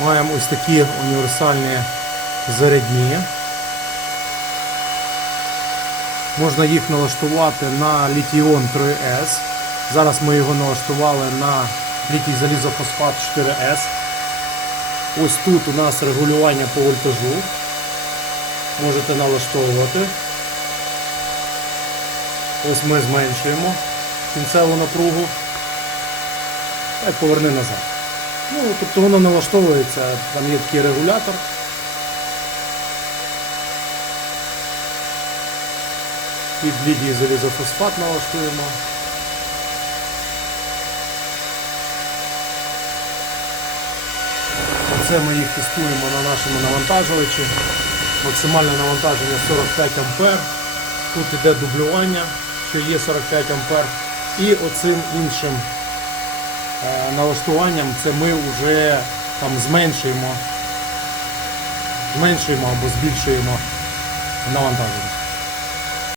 Маємо ось такі універсальні зарядні. Можна їх налаштувати на літіон 3S. Зараз ми його налаштували на літій залізофосфат 4S. Ось тут у нас регулювання по вольтажу. Можете налаштовувати. Ось ми зменшуємо кінцеву напругу. Та поверни назад. Ну, тобто воно налаштовується, там є такий регулятор. Під лідії залізофосфат налаштуємо. Це ми їх тестуємо на нашому навантажувачі. Максимальне навантаження 45 А. Тут іде дублювання, що є 45 А. І оцим іншим налаштуванням це ми вже там зменшуємо, зменшуємо або збільшуємо навантаження.